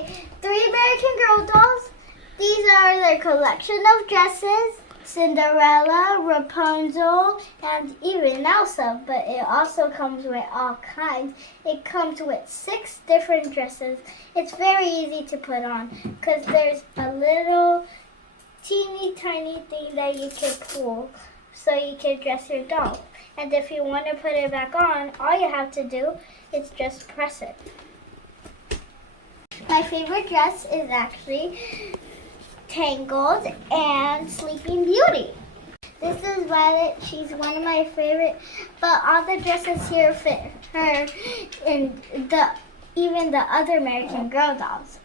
Okay, 3 American Girl dolls. These are their collection of dresses. Cinderella, Rapunzel, and even Elsa, but it also comes with all kinds. It comes with 6 different dresses. It's very easy to put on because there's a little teeny tiny thing that you can pull so you can dress your doll. And if you want to put it back on, all you have to do is just press it. My favorite dress is actually Tangled and Sleeping Beauty. This is Violet. She's one of my favorite, but all the dresses here fit her and even the other American Girl dolls.